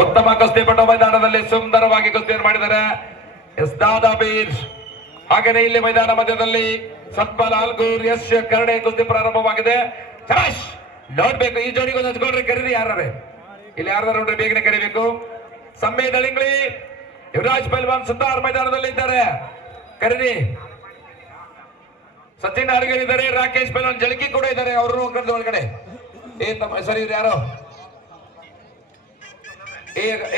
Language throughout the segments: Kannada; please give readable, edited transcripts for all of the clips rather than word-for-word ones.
ಉತ್ತಮ ಕುಸ್ತಿ ಪಟು ಮೈದಾನದಲ್ಲಿ ಸುಂದರವಾಗಿ ಕುಸ್ತಿಯನ್ನು ಮಾಡಿದ್ದಾರೆ ಎಸ್ದಾದಾಬೀರ್. ಹಾಗೆಯೇ ಇಲ್ಲಿ ಮೈದಾನ ಮಧ್ಯದಲ್ಲಿ ಸತ್ಪಾಲ್ ಆಲ್ಗೂರ್ ಯಶ್ ಕರಡೆ ಕುಸ್ತಿ ಪ್ರಾರಂಭವಾಗಿದೆ. ನೋಡ್ಬೇಕು ಈ ಜೋಡಿಗೆ ಹಚ್ಕೊಂಡ್ರೆ ಕರೀರಿ ಯಾರೇ ಇಲ್ಲಿ ಯಾರು ನೋಡ್ರಿ ಬೇಗನೆ ಕರಿಬೇಕು. ಸಮ್ಮೆ ದಳಿಂಗ್ಳಿ ಯುವರಾಜ್ ಪೈಲ್ವಾನ್ ಸುತ್ತಾರ್ ಮೈದಾನದಲ್ಲಿ ಇದ್ದಾರೆ, ಕರೀರಿ. ಸಚಿನ್ ಅರ್ಗರ್ ಇದ್ದಾರೆ, ರಾಕೇಶ್ ಪೈಲ್ವಾನ್ ಜಳಕಿ ಕೂಡ ಇದ್ದಾರೆ, ಅವರು ಕರೆದು ಒಳಗಡೆ. ಸರಿ ಇವ್ರು ಯಾರು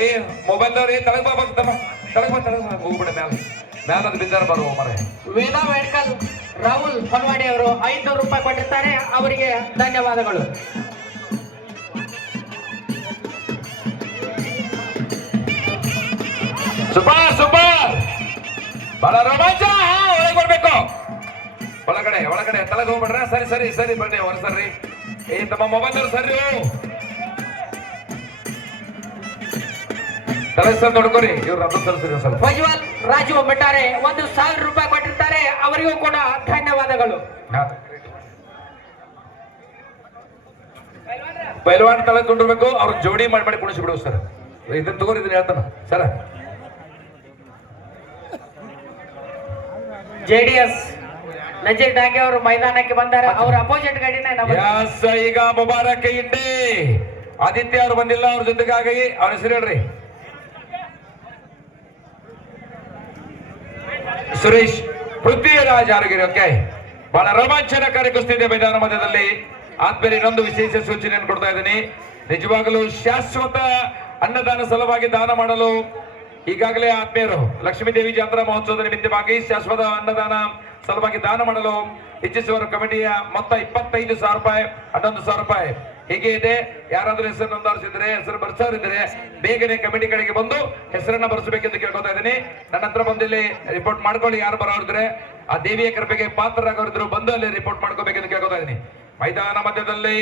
ಏ ಮೊಬೈಲ್ ತಳಗ್ ಹೋಗ್ಬಿಡ ಮ್ಯಾಲದ ಬಿದ್ದಾರ ಬರುವ ಮರೆ. ವೇದಾ ವೇಡ್ಕಲ್ ರಾಹುಲ್ ಫನ್ವಾಡಿ ಅವರು 500 ರೂಪಾಯಿ ಕೊಟ್ಟಿರ್ತಾರೆ, ಅವರಿಗೆ ಧನ್ಯವಾದಗಳು. ಸೂಪರ್ ಸೂಪರ್, ಬಹಳ ರೋಮಾಂಚ. ಒಳಗೆ ಬರ್ಬೇಕು, ಒಳಗಡೆ ಒಳಗಡೆ ತಲೆಗೆ ಹೋಗ್ಬಿಡ್ರ. ಸರಿ ಸರಿ ಸರಿ ಬನ್ನಿ ಹೊರಸರ್ರಿ. ತಮ್ಮ ಮೊಬೈಲ್ ಸರಿ ತೊಡ್ಕೋರಿ. ಇವ್ರು ಅದು ತರಿಸ್ರಿ ಸ್ವಲ್ಪ. ಪ್ರಜ್ವಲ್ ರಾಜು ಬೆಟ್ಟಾರೆ 1000 ರೂಪಾಯಿ ಕೊಟ್ಟಿರ್ತಾರೆ, ಅವರಿಗೂ ಕೂಡ ಧನ್ಯವಾದಗಳು. ಪೈಲ್ವಾನ್ ತಲೆ ತುಂಡಿರ್ಬೇಕು, ಅವ್ರ ಜೋಡಿ ಮಾಡಿ ಕುಣಿಸಿ ಬಿಡುವ ಸರ್. ಇದನ್ನ ತಗೋರಿ, ಇದನ್ನ ಹೇಳ್ತಾನ ಸರ. JDS ನಜೀರ್ ಡಾಂಗೆ ಅವರು ಮೈದಾನಕ್ಕೆ ಬಂದಾರೆ, ಅವರ ಅಪೋಸಿಟ್ ಗಾಡಿನ ಈಗ ಮುಬಾರಕ್ ಇಂಡಿ ಆದಿತ್ಯ ಅವರು ಬಂದಿಲ್ಲ, ಅವ್ರ ಜೊತೆಗಾಗಿ ಅವ್ರ ಹೆಸರು ಹೇಳ್ರಿ. ಸುರೇಶ್ ಪೃಥ್ವಿರಾಜ್ ಆರೋಗ್ಯ. ಓಕೆ, ಬಹಳ ರೋಮಾಂಚನಕಾರಿ ಕುಸ್ತಿ ಇದೆ ಮೈದಾನ ಮಧ್ಯದಲ್ಲಿ. ಆದ್ಮೇಲೆ ಇನ್ನೊಂದು ವಿಶೇಷ ಸೂಚನೆಯನ್ನು ಕೊಡ್ತಾ ಇದ್ದೀನಿ. ನಿಜವಾಗಲೂ ಶಾಶ್ವತ ಅನ್ನದಾನ ಸಲುವಾಗಿ ದಾನ ಮಾಡಲು ಈಗಾಗಲೇ ಆತ್ಮೀಯರು ಲಕ್ಷ್ಮೀದೇವಿ ಜಾತ್ರಾ ಮಹೋತ್ಸವದ ನಿಮಿತ್ತವಾಗಿ ಶಾಶ್ವತ ಅನ್ನದಾನ ಸಲುವಾಗಿ ದಾನ ಮಾಡಲು ಇಚ್ಛಿಸುವ ಕಮಿಟಿಯ ಮೊತ್ತ 25,000 ರೂಪಾಯಿ, 11,000 ರೂಪಾಯಿ ಹೀಗೆ ಇದೆ. ಯಾರಾದ್ರೂ ಹೆಸರು ನೋಂದಾಯಿಸಿದ್ರೆ, ಹೆಸರು ಬರ್ಸೋರಿದ್ರೆ ಬೇಗನೆ ಕಮಿಟಿ ಕಡೆಗೆ ಬಂದು ಹೆಸರನ್ನ ಬರ್ಸಬೇಕೆಂದು ಕೇಳ್ಕೊತಾ ಇದ್ದೀನಿ. ನನ್ನ ಹತ್ರ ಬಂದಿಲ್ಲಿ ರಿಪೋರ್ಟ್ ಮಾಡ್ಕೊಳ್ಳಿ. ಯಾರು ಬರೋರಿದ್ರೆ ಆ ದೇವಿಯ ಕೃಪೆಗೆ ಪಾತ್ರರಾಗೋರಿದ್ರು ಬಂದು ಅಲ್ಲಿ ರಿಪೋರ್ಟ್ ಮಾಡ್ಕೋಬೇಕೆಂದು ಕೇಳ್ಕೊತಾ ಇದ್ದೀನಿ. ಮೈದಾನ ಮಧ್ಯದಲ್ಲಿ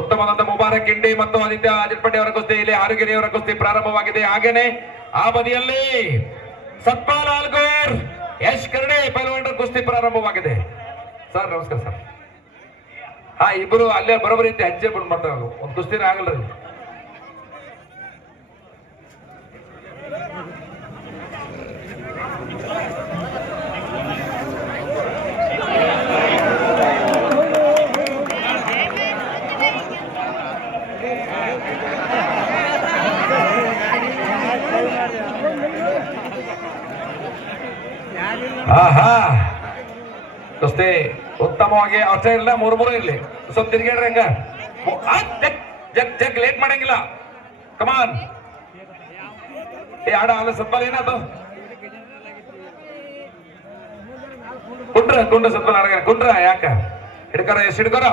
ಉತ್ತಮವಾದಂತ ಮುಬಾರಕ್ ಇಂಡಿ ಮತ್ತು ಆದಿತ್ಯ ಅಜಿರ್ಪಟ್ಟಿ ಅವರ ಕುಸ್ತಿ, ಇಲ್ಲಿ ಹಾರುಗಿರಿಯವರ ಕುಸ್ತಿ ಪ್ರಾರಂಭವಾಗಿದೆ. ಹಾಗೇನೆ ಆ ಬದಿಯಲ್ಲಿ ಸತ್ಪಾಲ್ ಆಲ್ಗೂರ್ ಯಶ್ ಕರ್ಡೆ ಪೈಲ್ವಾನರ ಕುಸ್ತಿ ಪ್ರಾರಂಭವಾಗಿದೆ. ಸರ್ ನಮಸ್ಕಾರ ಸರ್. ಹಾ, ಇಬ್ರು ಅಲ್ಲೇ ಬರೋಬರಿ ರೀತಿ ಹೆಜ್ಜೆ ಬಿಡ್ ಮಾಡ್ತಾರೆ, ಒಂದು ಕುಸ್ತಿನ ಆಗಲ್ರಿ. ಕುಸ್ತಿ ಉತ್ತಮವಾಗಿ ಅರ್ಥ ಇಲ್ಲ, 3-3 ಇರ್ಲಿ. ಸ್ವಲ್ಪ ತಿರ್ಗೇಡ್ರಿ ಹಂಗ, ಜಗ್ ಜಗ್ ಲೇಟ್ ಮಾಡಂಗಿಲ್ಲ. ಕಮಾನ್ ಆಡ ಅಲ್ಲ ಸ್ವಲ್ಪ ಏನಾಯ್ತು ಕುಂಡ್ರ ಸ್ವಲ್ಪ ನಾಡಗ ಕುಂಡ್ರ ಯಾಕ ಹಿಡ್ಕರ ಎಷ್ಟು ಹಿಡ್ಕರ.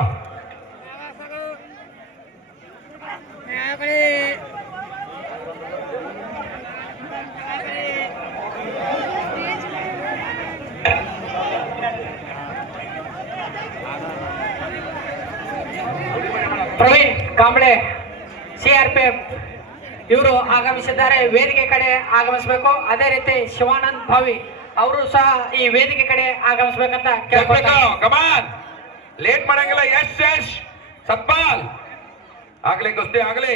ಪ್ರವೀಣ್ ಕಾಂಬ್ಳೆ CRPF ಇವರು ಆಗಮಿಸಿದ್ದಾರೆ, ವೇದಿಕೆ ಕಡೆ ಆಗಮಿಸಬೇಕು. ಅದೇ ರೀತಿ ಶಿವಾನಂದ್ ಭಾವಿ ಅವರು ಸಹ ಈ ವೇದಿಕೆ ಕಡೆ ಆಗಮಿಸಬೇಕಂತ ಕಮಾನ್, ಲೇಟ್ ಮಾಡಂಗಿಲ್ಲ. ಯಶ್ ಯಶ್ ಸತ್ಪಾಲ್ ಆಗ್ಲಿ ಕುಸ್ತಿ ಆಗ್ಲಿ.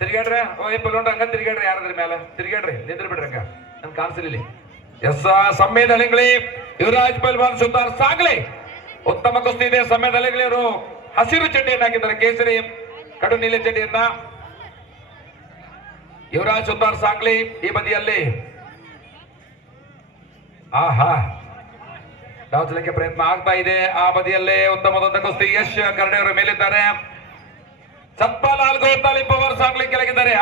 ತಿರ್ಗಾಡ್ರೆ ಪಲ್ಗೊಂಡ್ರ ಹಂಗ ತಿರ್ಗಾಡ್ರಿ, ಯಾರದ್ರ ಮೇಲೆ ತಿರ್ಗಾಡ್ರಿ, ನಿಂದ್ರ ಬಿಡ್ರಿ ಹಂಗ ನನ್ ಕಾಣಿಸಲಿ. ಎಸ್ ಸಂವೇದನೆಗಳಿ ಯುವರಾಜ್ ಪೈಲ್ವಾನ್ ಸುತ್ತಾರ್ ಸಾಗ್ಲಿ. ಉತ್ತಮ ಕುಸ್ತಿ ಇದೆ. ಸಂವೇದನೆಗಳಿ ಅವರು ಹಸಿರು ಚಡ್ಡಿಯನ್ನು ಹಾಕಿದ್ದಾರೆ, ಕೇಸರಿ ಕಡು ನೀಲಿ ಚಡ್ಡಿಯನ್ನ. ಯುವರಾಜ್ ಸುತ್ತಾರ್ ಸಾಗ್ಲಿ ಈ ಬದಿಯಲ್ಲಿ. ಆಹಾ, ಡಾಚಲಿಕ್ಕೆ ಪ್ರಯತ್ನ ಆಗ್ತಾ ಇದೆ. ಆ ಬದಿಯಲ್ಲೇ ಉತ್ತಮವಾದಂತ ಕುಸ್ತಿ ಯಶ್ ಕರ್ಡೆ ಅವರ ಮೇಲಿದ್ದಾರೆ. ಸತ್ಪಾಲ್ ಆಲ್ಗೂರ್ ತಾಲೀಮ್ ಪವರ್ ಸಾಗ್ಲಿ ಕೆಳಗಿದ್ದಾರೆ.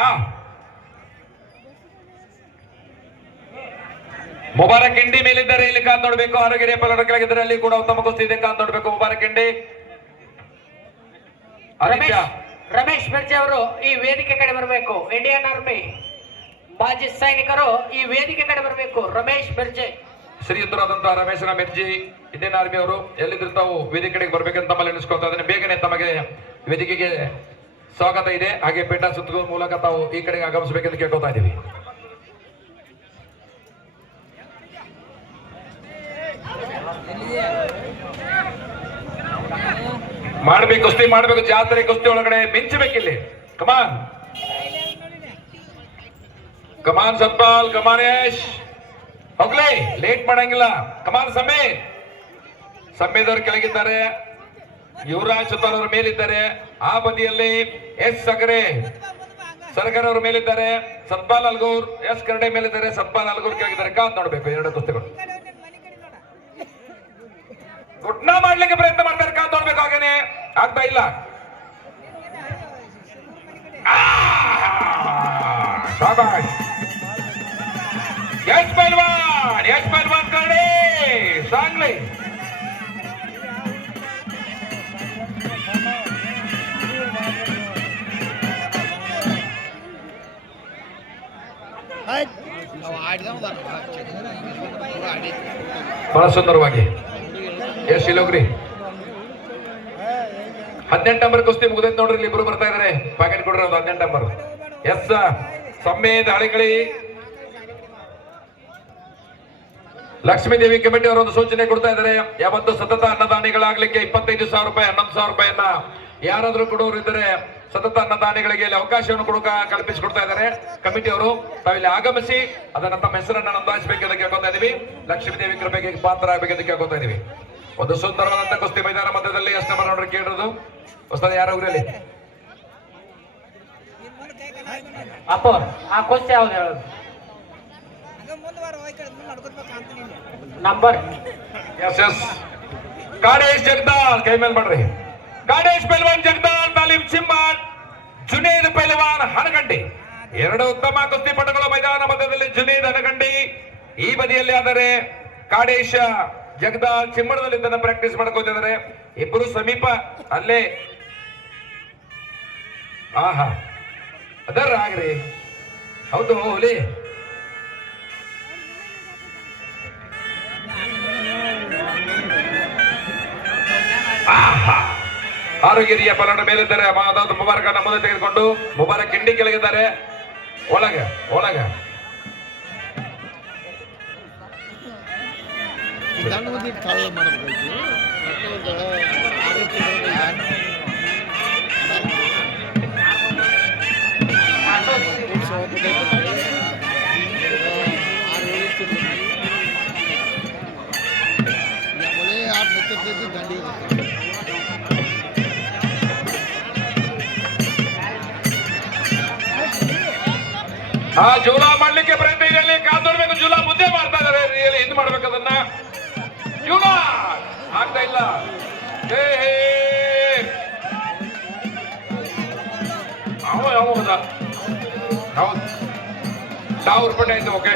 ಮುಬಾರಕ್ ಇಂಡಿ ಮೇಲಿದ್ದಾರೆ, ಇಲ್ಲಿ ಕಾದ್ ನೋಡ್ಬೇಕು. ಆರೋಗ್ಯ ಪಲ್ಲರ ಕೆಳಗಿದ್ದಾರೆ, ಅಲ್ಲಿ ಕೂಡ ಉತ್ತಮ ಕುಸ್ತಿ ಇದೆ, ಕಾದ್ ನೋಡ್ಬೇಕು. ಮುಬಾರಕ್ ಇಂಡಿ ರಮೇಶ್ ಮಿರ್ಜಿ ಅವರು ಈ ವೇದಿಕೆ ಕಡೆ ಬರಬೇಕು. ಇಂಡಿಯನ್ ಆರ್ಮಿ ಮಾಜಿ ಸೈನಿಕರು ಈ ವೇದಿಕೆ ಕಡೆ ಬರಬೇಕು. ರಮೇಶ್ ಮಿರ್ಜಿ ಶ್ರೀಯುತರಾದಂತಹ ರಮೇಶನ ಮಿರ್ಜಿ ಇಂಡಿಯನ್ ಆರ್ಮಿ ಅವರು ಎಲ್ಲಿದ್ರು ತಾವು ವೇದಿಕೆ ಕಡೆಗೆ ಬರ್ಬೇಕಂತ ತಮ್ಮಲ್ಲಿ ಎಣಿಸ್ಕೊಳ್ತಾ ಇದ್ದೇನೆ. ಬೇಗನೆ ತಮಗೆ ವೇದಿಕೆಗೆ ಸ್ವಾಗತ ಇದೆ. ಹಾಗೆ ಪೇಟ ಸುತ್ತುವ ಮೂಲಕ ತಾವು ಈ ಕಡೆಗೆ ಆಗಮಿಸಬೇಕೆಂದು ಕೇಳ್ಕೊತಾ ಇದ್ದೀವಿ. ಮಾಡಬೇಕು ಕುಸ್ತಿ ಮಾಡಬೇಕು, ಜಾತ್ರೆ ಕುಸ್ತಿ ಒಳಗಡೆ ಮಿಂಚಬೇಕಿಲ್ಲಿ. ಕಮಾನ್ ಕಮಾನ್ ಸತ್ಪಾಲ್, ಕಮಾನ್ ಯಶ್, ಹೋಗ್ಲಿ, ಲೇಟ್ ಮಾಡಂಗಿಲ್ಲ. ಕಮಾನ್ ಸಮೇದವ್ರು ಕೆಳಗಿದ್ದಾರೆ, ಯುವರಾಜ್ ಸುತಾರ್ ಅವರ ಮೇಲಿದ್ದಾರೆ. ಆ ಬದಿಯಲ್ಲಿ ಎಸ್ ಸರ್ಗರ್ ಅವರು ಮೇಲಿದ್ದಾರೆ, ಸತ್ಪಾಲ್ ಅಲ್ಗೂರ್ ಎಸ್ ಕರಡೆ ಮೇಲಿದ್ದಾರೆ, ಸತ್ಪಾಲ್ ಅಲ್ಗೂರ್ ಕೆಳಗಿದ್ದಾರೆ. ಕಾದ್ ನೋಡ್ಬೇಕು ಎರಡು ಕುಸ್ತಿಗಳು. ಗುಡ್ನ ಮಾಡ್ಲಿಕ್ಕೆ ಪ್ರಯತ್ನ ಮಾಡ್ತಾರೆ, ಕಾದ್ ನೋಡ್ಬೇಕು. ಹಾಗೇನೆ ಆಗ್ತಾ ಇಲ್ಲ. ಯಶ್ ಪೈಲ್ವಾನ್ ಕರಡೆ ಸಾಂಗ್ಲಿ. ಬಹಳ ಸುಂದರವಾಗಿ ಎಸ್ ಇಲ್ಲೋಗ್ರಿ. 18 ನಂಬರ್ ಕುಸ್ತಿ ಮುಗಿದೈತೆ ನೋಡ್ರಿ. ಇಲ್ಲಿ ಇಬ್ರು ಬರ್ತಾ ಇದಾರೆ. ಪ್ಯಾಕೆಟ್ ಕೊಡ್ರಿ ಒಂದು 18 number. S Sammeda ಹಳಿಗಳಿ Lakshmi Devi committee ಅವರು ಒಂದು ಸೂಚನೆ ಕೊಡ್ತಾ ಇದ್ದಾರೆ. ಯಾವತ್ತು ಸತತ ಅನ್ನದಾನಿಗಳಾಗ್ಲಿಕ್ಕೆ 25,000 ರೂಪಾಯಿ 11,000 ರೂಪಾಯಿಯನ್ನ ಯಾರಾದ್ರೂ ಕೊಡೋರು ಇದ್ದರೆ ಸತತ ಅನ್ನದಾನಿಗಳಿಗೆ ಇಲ್ಲಿ ಅವಕಾಶವನ್ನು ಕಲ್ಪಿಸಿಕೊಡ್ತಾ ಇದ್ದಾರೆ ಕಮಿಟಿ ಅವರು. ತಾವಿಲ್ಲಿ ಆಗಮಿಸಿ ಅದನ್ನ ತಮ್ಮ ಹೆಸರನ್ನ ನೋಂದಾಯಿಸಬೇಕೆಂದು ಕೇಳ್ಕೊತಾ ಇದೀವಿ. ಲಕ್ಷ್ಮೀ ದೇವಿ ಕೃಪೆಗೆ ಪಾತ್ರ ಆಗಬೇಕೆಂದು ಕೇಳ್ಕೊತಾ ಇದೀವಿ. ಒಂದು ಸುಂದರವಾದಂತ ಕುಸ್ತಿ ಮೈದಾನ ಮಧ್ಯದಲ್ಲಿ ಎಷ್ಟು ನಂಬರ್ ನೋಡ್ರಿ ಕೇಳಿರೋದು ಹೊಸದ ಯಾರ ಊರಲ್ಲಿ ಅಪ್ಪ ಆ ಕುಸ್ತಿ ಯಾವ್ದು ಹೇಳೋದು ನಂಬರ್? ಎಸ್ ಕಾಡೇಶ್ ಜಗದಾಲ್ ಕೈ ಮೇಲೆ ಮಾಡ್ರಿ. ಕಾಡೇಶ್ ಪೈಲ್ವಾನ್ ಜಗದಾಲ್, ತಾಲೀಮ್ ಚಿಮ್ಮಾನ್, ಜುನೇದ್ ಪೈಲ್ವಾನ್ ಹನಗಂಡಿ. ಎರಡು ಉತ್ತಮ ಕುಸ್ತಿಪಟುಗಳು ಮೈದಾನ ಮಧ್ಯದಲ್ಲಿ. ಜುನೇದ್ ಹನಗಂಡಿ ಈ ಬದಿಯಲ್ಲಿ ಆದರೆ ಕಾಡೇಶ ಜಗದಾಲ್ ಚಿಮ್ಮಡದಲ್ಲಿ ತನ್ನ ಪ್ರಾಕ್ಟೀಸ್ ಮಾಡ್ಕೋತಿದ್ದಾರೆ. ಇಬ್ಬರು ಸಮೀಪ ಅಲ್ಲೇ. ಆಹಾ ಅದರ ಆಗ್ರಿ. ಹೌದು ಹುಲಿ. ಆರೋಗ್ಯರಿಯ ಪಲನ ಮೇಲಿದ್ದಾರೆ. ಮುಬಾರಕನ್ನ ಮುಂದೆ ತೆಗೆದುಕೊಂಡು ಮುಬಾರಕ್ ಕಿಂಡಿ ಕೆಳಗಿದ್ದಾರೆ. ಒಳಗ ಜೂಲಾ ಮಾಡ್ಲಿಕ್ಕೆ ಪ್ರಯತ್ನ ಇದೆ. ಕಾದೋಡ್ಬೇಕು. ಜೂಲಾ ಮುಂದೆ ಮಾಡ್ತಾ ಇದಾರೆ. ರಿಯಲಿ ಹಿಂದ್ ಮಾಡ್ಬೇಕು ಅದನ್ನ. ಜೂಲಾ ಆಗ್ತಾ ಇಲ್ಲ. ಹೌದು ನಾವು ಉರ್ಪಟ್ಟೆ ಆಯ್ತು. ಓಕೆ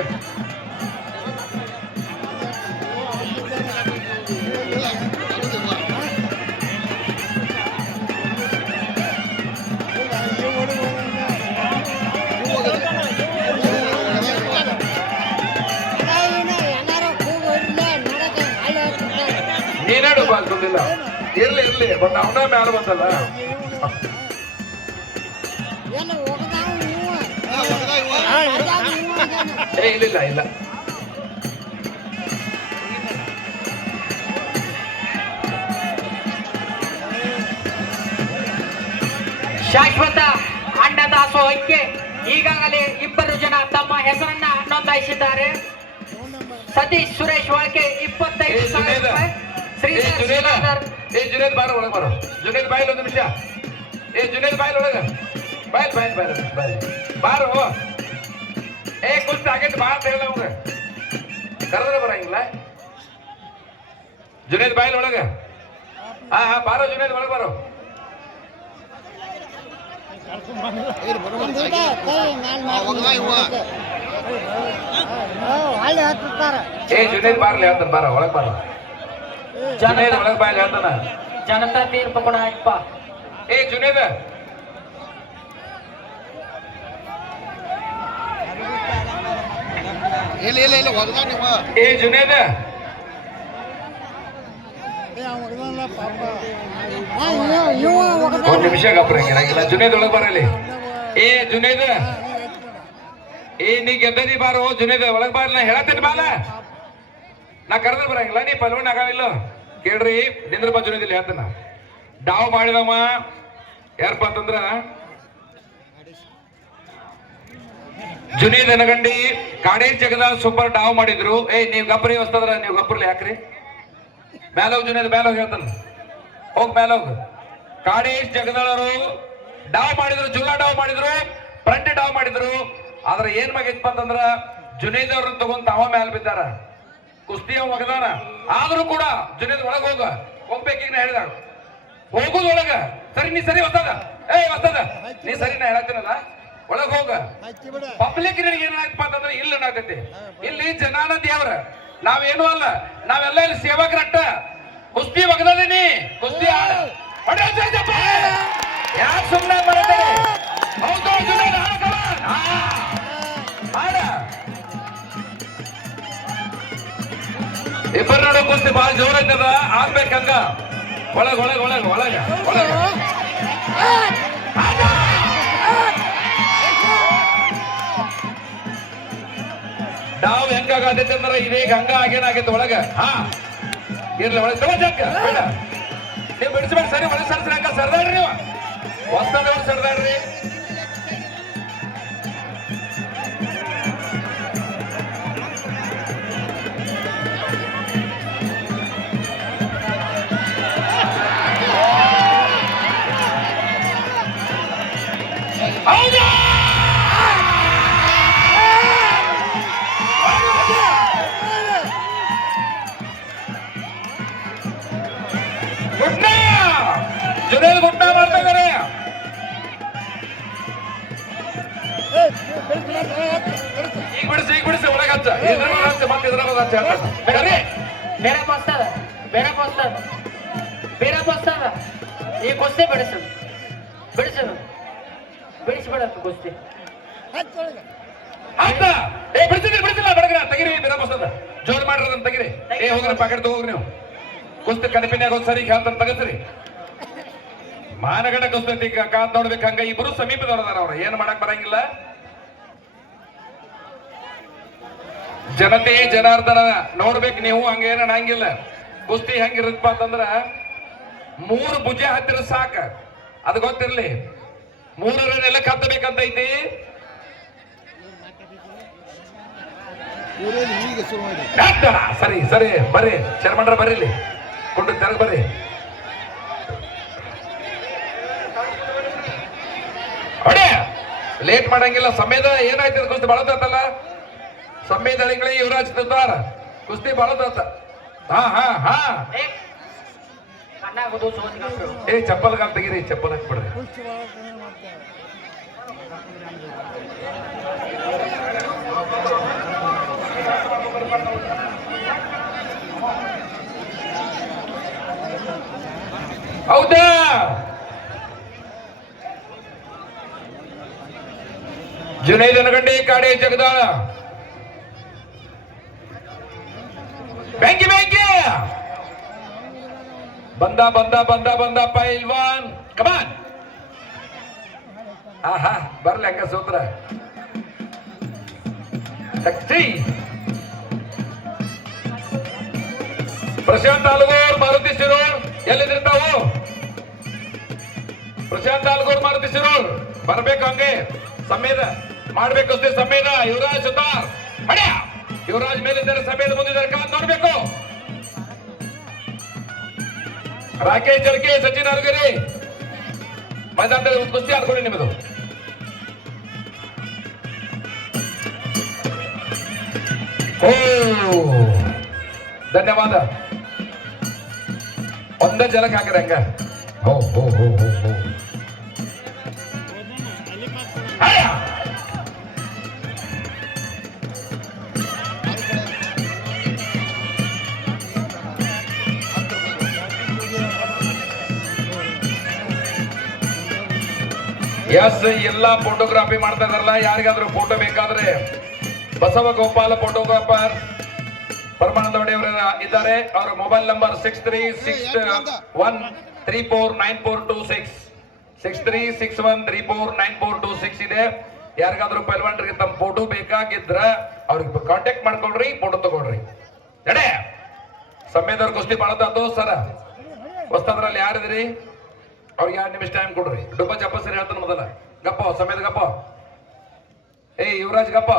ನೀನಾಡು ಬಾಲ್ಕೊಂಡಿಲ್ಲ. ಇರ್ಲಿ ಬಟ್ ಅವನ ಮ್ಯಾಲ ಬಂದಲ್ಲ. ಇಲ್ಲ ಶಾಶ್ವತ ಅನ್ನದಾಸೋಹಕ್ಕೆ ಈಗಾಗಲೇ 2 ಜನ ತಮ್ಮ ಹೆಸರನ್ನ ನೋಂದಾಯಿಸಿದ್ದಾರೆ. ಸತೀಶ್ ಸುರೇಶ್ ವಾಳ್ಕೆ 25,000 ರೂಪಾಯಿ. ಜುನೇದ್ ಬಾರ ಒಳಗೆ ಬಾರೋ. ಜುನೇದ್ ಬಾಯಿಲ್ ಒಂದು ನಿಮಿಷ. ಜುನೇದ್ ಬಾಯಿಲ್ ಒಳಗೆ ಬಾಯ್ ಬಾರೋ. ಕುಸ್ತಿ ಆಗೈತೆ ಬಾ ಅಂತ ಹೇಳ ಅವ್ರ ಕರೆದ್ರೆ ಬರಂಗಿಲ್ಲ. ಜುನೇದ್ ಬಾಯಿಲ್ ಒಳಗೆ ಬಾರೋ. ಜುನೇದ್ ಒಳಗೆ ಬಾರೋ. ಜುನೇದ್ ಬಾರ್ಲಿ ಹೇಳ್ತಾನ. ಬಾರ ಒಳಗೆ ಬಾರ. ಜುನೇದ್ ಒಳಗೆ ಬಾಯಿಲ್ ಹೇಳ್ತಾನ. ಜನತಾ ತೀರ್ಪು ಕೂಡ ಅಪ್ಪ. ಜುನೇದ್ ಜುನೇದ್ ಒಂದ್ ನಿಮಿಷ ಗಪ್ರಂಗಿಲ್ಲ. ಜುನೇದ್ ಒಳಗೆ ಬರಲಿ. ಜುನೇದ್ ನೀ ಗೆದ್ದದಿ ಬಾರೋ. ಜುನೇದ್ ಒಳಗೆ ಬಾರ. ನಾ ಹೇಳತ್ತೇನೆ ಬಾಲ. ನಾ ಕರೆದ್ರೆ ಬರಂಗಿಲ್ಲ. ನೀ ಪಲ್ವನ್ ಆಗಾವಿಲ್ಲ. ಕೇಳ್ರಿ ನಿಂದ್ರ ಬಾ. ಜುನೇದ್ ಇಲ್ಲಿ ಹೇಳ್ತಾನ. ಡಾವ್ ಮಾಡಿದವ ಯಾರಪ್ಪ ಅಂತಂದ್ರ ಜುನೀದ್ ಅನಗಂಡಿ ಕಾಡೇಶ್ ಜಗದಾಳ್ ಸೂಪರ್ ಡಾವ್ ಮಾಡಿದ್ರು. ನೀವ್ ಗಬ್ರಿ ಹೊಸ್ತದ್ರ ನೀವು ಗಬ್ರಲಿ ಯಾಕ್ರಿ ಮೇಲೋಗ್ ಜುನೀದ್ ಮೇಲೋಗ್ ಹೇಳ್ತಾನ ಹೋಗ್ ಮೇಲೋಗ್. ಕಾಡೇಶ್ ಜಗದಾಳರು ಡಾವ್ ಮಾಡಿದ್ರು, ಜುಲ್ಲಾ ಡಾವ್ ಮಾಡಿದ್ರು, ಫ್ರಂಟ್ ಡಾವ್ ಮಾಡಿದ್ರು. ಆದ್ರೆ ಏನ್ ಮಗಿತ್ಪ ಅಂತಂದ್ರ ಜುನೀದ್ ಅವ್ರನ್ನ ತಗೊಂಡ್ ತಾವ ಮ್ಯಾಲ ಬಿದ್ದಾರ. ಕುಸ್ತಿ ಒಗದಾನ ಆದ್ರೂ ಕೂಡ ಜುನೀದ್ ಒಳಗ್ ಹೋಗ್ಬೇಕೀಗ ನಾ ಹೇಳಿದಾಗ ಹೋಗುದೊಳಗ ಸರಿ ನೀ ಸರಿ ಹೊಸ್ತದ ಹೊಸ್ತದ ನೀ ಸರಿ ನಾ ಹೇಳತ್ತೀನಲ್ಲ ಒಳಗ್ ಹೋಗ. ಪಬ್ಲಿಕ್ ನಿನಗೆ ಏನಾಯ್ತಪ್ಪ ಅಂತಂದ್ರೆ ಇಲ್ಲ ಏನಾಗತ್ತೆ, ಇಲ್ಲಿ ಜನಾನ ದೇವ್ರ ನಾವೇನು ಅಲ್ಲ, ನಾವೆಲ್ಲ ಇಲ್ಲಿ ಸೇವಕರಟ್ಟ. ಕುಸ್ತಿ ಒಗದೀನಿ, ಕುಸ್ತಿ ಯಾಕೆ ಸುಮ್ಮನೆ ಬರುತ್ತೆ? ಇಬ್ಬರು ನೋಡೋ ಕುಸ್ತಿ ಬಹಳ ಜೋರ ಐತದ, ಆಗ್ಬೇಕಂಗ ಒಳಗ್ ಒಳಗ್ ಒಳಗ್ ಒಳಗ ಒಳಗ ಡಾವ್ ಹೆಂಗಾಗತೈತೆ ಅಂದ್ರೆ ಇದೀಗ ಹಂಗ ಆಗೇನಾಗೈತೆ ಒಳಗ. ಇರ್ಲಿ ಒಳಗೆ ತಗೋಜಕ್ಕ ಬೇಡ ನೀವು ಬಿಡಿಸ್ಬೇಡಿ, ಸರಿ ಒಳಗೆ ಸರ್ಸ್ರಿ ಹಂಗ ಸರ್ದಾಡ್ರಿ, ನೀವು ಹೊಸ್ತದವ್ರು ಸರ್ದಾಡ್ರಿ. ಹೌದಾ ಜುನೇದ್ ಗುಡ್ಡ ಮಾಡ್ತಾ ಇದಾರೆ. ಈಗ ಬಿಡಿಸಿ ಒಳಗೆ ಹಚ್ಚ ಮತ್ತೆ ಬೇರೆ ಬಸ್ತದ ಬೇರೆ ಬಸ್ತದ ಬೇರೆ ಬಸ್ತದ ಈ ಕುಸ್ತಿ ಬಿಡಿಸೋದು ಬಿಡಿಸೋದು ಬಿಡಿಸ್ಬಿಡತ್ತು ಕುಸ್ತಿ ಬಿಡಿಸಿಲ್ಲ ಬಡಗ್ರ ತೆಗಿರಿ, ಬೇರೆ ಬಸ್ತದ ಜೋರ್ ಮಾಡ್ರದನ್ನ ತೆಗಿರಿ. ಹೋಗ್ರಿ ಪಾಕೆಟ್ ತಗೋಗ್ರಿ ನೀವು. ಕುಸ್ತಿ ಕನಪಿನ್ಯಾಗ ಹೋಗಿ ಸರಿ ಹೇಳ್ತಾನೆ ತಗಸ್ರಿ. ಮಾನಗಡ ಕುಸ್ತಿ ಕಾದ್ ನೋಡ್ಬೇಕು. ಹಂಗ ಇಬ್ರು ಸಮೀಪದವ್ರದಾರ, ಅವ್ರ ಏನ್ ಮಾಡಕ್ ಬರಂಗಿಲ್ಲ. ಜನತೆ ಜನಾರ್ದನ ನೋಡ್ಬೇಕು ನೀವು, ಹಂಗೇನ ಅನ್ನಂಗಿಲ್ಲ. ಕುಸ್ತಿ ಹೆಂಗಿರುತ್ತಪ್ಪ ಅಂತಂದ್ರ 3 ಭುಜ ಹತ್ತಿರ ಸಾಕ, ಅದು ಗೊತ್ತಿರ್ಲಿ. 3 ಕತ್ತಬೇಕಂತ ಐತಿ. ಸರಿ ಸರಿ ಬರ್ರಿ ಶರ್ಮಂಡ್ರ ಬರ್ರಿ, ಕೊಂಡು ತೆರಗ್ ಬರ್ರಿ. ಅಡೆ ಲೇಟ್ ಮಾಡಂಗಿಲ್ಲ. ಸಮಯದ ಏನಾಯ್ತದ ಕುಸ್ತಿ ಬಳತಲ್ಲ, ಸಮಯದ ಅಳಿಗಳಿಗೆ ಯುವರಾಜ್ ತಿಂತಾರ ಕುಸ್ತಿ ಬಳತ. ಚಪ್ಪಲ್ ಕಾಲ್ ತೆಗೀರಿ, ಚಪ್ಪಲ್ ಹಾಕ್ಬಿಡ್ರಿ. ಹೌದಾ ಜುನೈದ್ ಅನಗಂಡಿ ಕಾಡೇಶ್ ಜಗದಾಳ ಬೆಂಕಿ ಬೆಂಕಿ ಬಂದ ಬಂದ ಬಂದ ಬಂದ ಪೈಲ್ವಾನ್ ಕಮಾನ್. ಬರ್ಲಿ ಹಂಗ ಸೂತ್ರ ಶಕ್ತಿ. ಪ್ರಶಾಂತ್ ಆಲ್ಗೂರ್ ಮಾರುತಿ ಶಿರೂರ್ ಎಲ್ಲಿದ್ದಿರ್ತಾವು? ಪ್ರಶಾಂತ್ ಆಲ್ಗೂರ್ ಮಾರುತಿ ಶಿರೂರ್ ಬರ್ಬೇಕು, ಹಂಗೆ ಸಮಯದ ಮಾಡ್ಬೇಕು. ಸಮಯದ ಯುವರಾಜ್ ಸುತಾರ್ ಹಡ್ಯ ಯುವರಾಜ್ ಮೇಲಿದ್ದಾರೆ, ಸಮಯದ ಮುಂದಿದ್ದಾರೆ, ಕಾದ್ ನೋಡ್ಬೇಕು. ರಾಕೇಶ್ ಜರ್ಗೆ, ಸಚಿನ್ ಅರ್ಗರಿ ಮೈದಾನದಲ್ಲಿ ಕುಸ್ತಿ ಆಡ್ಕೊಳ್ಳಿ ನಿಮ್ಮದು. ಓ ಧನ್ಯವಾದ. ಒಂದ ಜಲಕ್ಕೆ ಹಾಕಿರ ಹಂಗ. ಹೋ ಹೋ ಹೋ ಹೋ ಹೋ ಎಸ್ ಎಲ್ಲ ಫೋಟೋಗ್ರಾಫಿ ಮಾಡ್ತಾ ಇದಾರಲ್ಲ, ಯಾರಿಗಾದ್ರೂ ಫೋಟೋ ಬೇಕಾದ್ರೆ ಬಸವ ಗೋಪಾಲ ಫೋಟೋಗ್ರಾಫರ್ ಪರಮಾನಂದ ಒಡೆಯವರ ಇದ್ದಾರೆ. ಅವರ ಮೊಬೈಲ್ ನಂಬರ್ 6361349426 6361349426 ಇದೆ. ಯಾರಿಗಾದ್ರೂ ಪೈಲ್ವಾನ್ರಿಗೆ ತಮ್ಮ ಫೋಟೋ ಬೇಕಾಗಿದ್ರ ಅವ್ರಿಗೆ ಕಾಂಟ್ಯಾಕ್ಟ್ ಮಾಡ್ಕೊಳ್ರಿ, ಫೋಟೋ ತಗೊಳ್ರಿ. ಎಡೆ ಸಮಯದವ್ರ ಕುಸ್ತಿ ಮಾಡತಾತು ಸರ ಹೊಸ್ತದ್ರಲ್ಲಿ ಯಾರಿದ್ರಿ ಅವ್ರಿಗೆ 2 ನಿಮಿಷ ಟೈಮ್ ಕೊಡ್ರಿ. ಡುಬ್ಬ ಚಪ್ಪಸರಿ ಹೇಳ್ತಾನೆ ಮೊದಲ ಗಪ್ಪ ಸಮಯದ ಗಪ್ಪ ಯುವರಾಜ್ ಗಪ್ಪ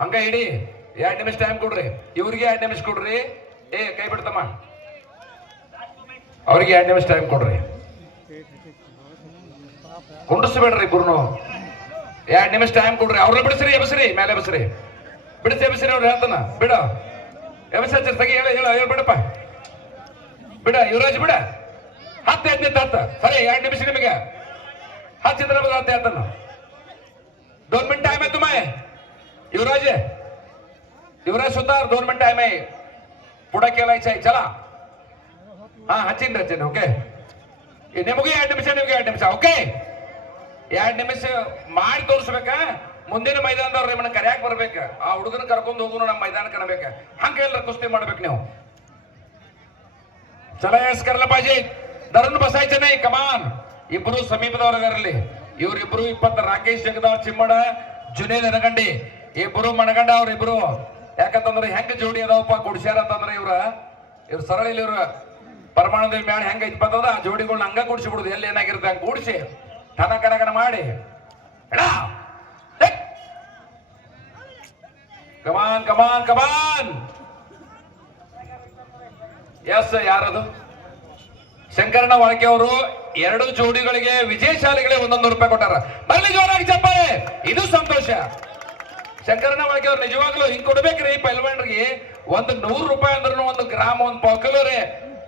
ಹಂಗ ಇಡಿ 2 ನಿಮಿಷ ಟೈಮ್ ಕೊಡ್ರಿ, ಇವ್ರಿಗೆ 2 ನಿಮಿಷ ಕೊಡ್ರಿ. ಕೈ ಬಿಡ್ತಮ್ಮ, ಅವ್ರಿಗೆ 2 ನಿಮಿಷ ಟೈಮ್ ಕೊಡ್ರಿ. ಕುಂಡಿಸ್ಬೇಡ್ರಿ ಗುರುನು, 2 ನಿಮಿಷ ಟೈಮ್ ಕೊಡ್ರಿ. ಅವ್ರನ್ನ ಬಿಡಿಸ್ರಿ, ಎಬಸ್ರಿ, ಮೇಲೆ ಎಬಸ್ರಿ, ಬಿಡಿಸಿ ಎಬಸ್ರಿ. ಅವ್ರು ಹೇಳ್ತಾನ ಬಿಡ, ಎಬಸ ತಗಿ, ಹೇಳ್ಬಿಡಪ್ಪ, ಬಿಡ ಯುವರಾಜ್ ಬಿಡ. 10 10 ಸರಿ, 2 ನಿಮಿಷ ನಿಮಗೆ. 10 चित्र बताते हैं ना, 2 मिनट टाइम है तुम्हें. युवराज सुतार 2 मिनट टाइम है. पुढे केलायचं आहे, चला. हा हचिन रचन. ओके, ನಿಮಗೆ 2 ನಿಮಿಷ, ನಿಮಗೆ 2 ನಿಮಿಷ. ಓಕೆ, 2 ನಿಮಿಷ ಮಾಡಿ ತೋರಿಸ್ಬೇಕ. ಮುಂದಿನ ಮೈದಾನದವ್ರು ನಿಮ್ಮನ್ನ ಕರ್ಯಾಕ್ ಬರ್ಬೇಕ. ಆ ಹುಡುಗನ ಕರ್ಕೊಂಡು ಹೋಗೋನು ನಮ್ಮ ಮೈದಾನಕ್ಕೆ ಅನ್ಬೇಕ. ಹಂಗ ಎಲ್ಲ ಕುಸ್ತಿ ಮಾಡ್ಬೇಕು ನೀವು. चला यस करायला पाहिजे, धरून बसायचं नाही. कमान, ಇಬ್ರು ಸಮೀಪದವರದಲ್ಲಿ. ಇವರಿಬ್ರು 20, ರಾಕೇಶ್ ಜಗದಾಳ್ ಚಿಮ್ಮಡ, ಜುನೇದ್ ಅನಗಂಡಿ, ಇಬ್ರು ಮನಗಂಡ. ಅವ್ರಿಬ್ರು ಯಾಕಂತಂದ್ರೆ ಹೆಂಗ ಜೋಡಿ ಅದಾವಪ್ಪ ಗುಡ್ಸ್ಯಾರ ಅಂತಂದ್ರೆ ಇವ್ರು ಸರಳ ಇಲ್ಲಿ. ಇವ್ರ ಪರಮಾಣುದೇವಿ ಮ್ಯಾಳ ಹೆಂಗ ಇಪ್ಪತ್ತದ ಆ ಜೋಡಿಗಳನ್ನ ಹಂಗ ಗುಡ್ಸಿ ಬಿಡುದು. ಎಲ್ಲಿ ಏನಾಗಿರುತ್ತೆ ಹಂಗ ಗುಡ್ಸಿ ಟನ ಕನಗನ ಮಾಡಿ. ಕಮಾನ್ ಕಮಾನ್ ಕಮಾನ್. ಎಸ್, ಯಾರದು? ಶಂಕರಣ್ಣ ವಾಳ್ಕೆ ಅವರು 2 ಜೋಡಿಗಳಿಗೆ ವಿಜಯಶಾಲಿಗಳಿಗೆ 100 ರೂಪಾಯಿ ಕೊಟ್ಟಾರ. ಬರ್ಲಿ ಜೋರಾಗಿ ಚಪ್ಪಾಳೆ, ಇದು ಸಂತೋಷ. ಶಂಕರಣ್ಣ ವಾಳ್ಕೆ ಅವ್ರು ನಿಜವಾಗ್ಲೂ ಹಿಂಗ್ ಕೊಡ್ಬೇಕ್ರಿ ಪೈಲ್ವಾನ್ರಿಗೆ. 100 ರೂಪಾಯಿ ಅಂದ್ರೂ 1 ಗ್ರಾಮ್, 1 ಪಾಕಲೋರೆ,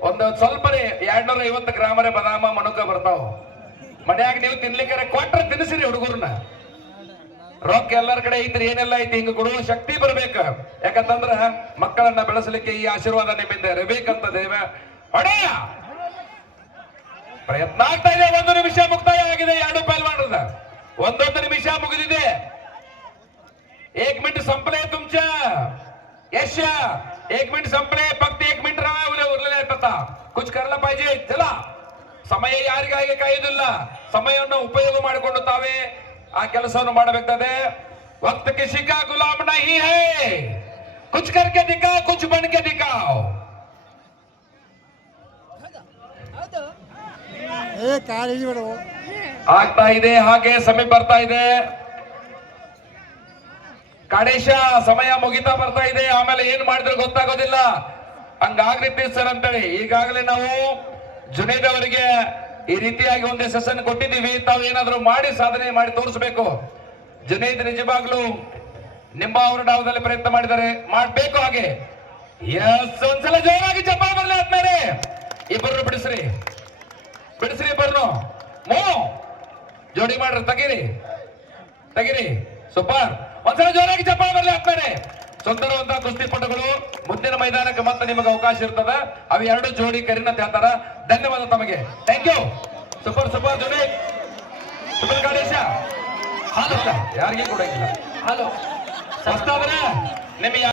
ಒಂದು ಸ್ವಲ್ಪ ರೀ 250 ಗ್ರಾಮರೇ ಬದಾಮ ಮಣುಕ ಬರ್ತಾವ. ಮನ್ಯಾಗ ನೀವು ತಿನ್ಲಿಕ್ಕೆ ಕೊಟ್ರೆ ತಿನ್ನಿಸ್ರಿ ಹುಡುಗರನ್ನ. ರೊಕ್ಕ ಎಲ್ಲರ ಕಡೆ ಐತ್ರಿ, ಏನೆಲ್ಲ ಐತಿ, ಹಿಂಗ ಕೊಡುವ ಶಕ್ತಿ ಬರ್ಬೇಕ. ಯಾಕಂತಂದ್ರ ಮಕ್ಕಳನ್ನ ಬೆಳೆಸಲಿಕ್ಕೆ ಈ ಆಶೀರ್ವಾದ ನಿಮ್ಮಿಂದ ಇರಬೇಕಂತ ದೇವ ಹೊಡೆಯ ಪ್ರಯತ್ನ ಆಗ್ತಾ ಇದೆ. 1 ನಿಮಿಷ ಮುಕ್ತಾಯ ಆಗಿದೆ. 2 ಪೈಲ್ವಾನರದ 1 ನಿಮಿಷ ಮುಗಿದಿದೆ. 1 मिनिट संपले तुमच्या. यश 1 मिनिट संपले, फक्त 1 मिनिट उरलेले आहेत. आता कुछ करायला पाहिजे. चला, ಸಮಯ ಯಾರಿಗಾಗಿ ಕಾಯುವುದಿಲ್ಲ. ಸಮಯವನ್ನು ಉಪಯೋಗ ಮಾಡಿಕೊಂಡು ತಾವೇ ಆ ಕೆಲಸವನ್ನು ಮಾಡಬೇಕಾಗಿದೆ. वक्त किसी का गुलाम नहीं है, कुछ करके दिखाओ, कुछ बन के दिखाओ. ಆಗ್ತಾ ಇದೆ, ಹಾಗೆ ಸಮಯ ಬರ್ತಾ ಇದೆ. ಕಾಡೇಶ ಸಮಯ ಮುಗಿತಾ ಬರ್ತಾ ಇದೆ. ಆಮೇಲೆ ಏನ್ ಮಾಡಿದ್ರೆ ಗೊತ್ತಾಗೋದಿಲ್ಲ. ಹಂಗಾಗ್ರಿ ಸರ್ ಅಂತೇಳಿ ಈಗಾಗಲೇ ನಾವು ಜುನೇದ್ ಅವರಿಗೆ ಈ ರೀತಿಯಾಗಿ ಒಂದು ಸೆಷನ್ ಕೊಟ್ಟಿದ್ದೀವಿ. ತಾವು ಏನಾದ್ರು ಮಾಡಿ ಸಾಧನೆ ಮಾಡಿ ತೋರಿಸಬೇಕು. ಜುನೇದ್ ನಿಜವಾಗ್ಲೂ ನಿಮ್ಮ ಅವರ ಡಾವದಲ್ಲಿ ಪ್ರಯತ್ನ ಮಾಡಿದ್ದಾರೆ, ಮಾಡಬೇಕು ಹಾಗೆ. ಎಸ್, ಒಂದ್ಸಲ ಜೋರಾಗಿ ಚಪ್ಪಾಳೆ ಬರಲಿ. ಆದ್ಮೇಲೆ ಇಬ್ಬರು ಬಿಡಿಸ್ರಿ, ಇಬ್ಬರು ಜೋಡಿ ಮಾಡ್ರಿ. ತೆಗಿರಿ ಸೂಪರ್. ಒಂದ್ಸಲ ಜೋರಾಗಿ ಚಪ್ಪಾಳೆ ಬರಲಿ. ಆದ್ಮೇಲೆ ಸುಂದರವಂತ ಕುಸ್ತಿಪಟುಗಳು ಮುಂದಿನ ಮೈದಾನಕ್ಕೆ ಮತ್ತೆ ನಿಮಗೆ ಅವಕಾಶ ಇರ್ತದೆ. ಅವು 2 ಜೋಡಿ ಕರಿನ ಹೇಳ್ತಾರ. ಧನ್ಯವಾದ ತಮಗೆ. Thank you. ಸೂಪರ್ ಜೋಡಿ. ಸೂಪರ್ ಗಣೇಶ. ಯಾರಿಗೆ ಕೊಡಂಗಿಲ್ಲ. ಹಲೋ, ನಿಮಗೆ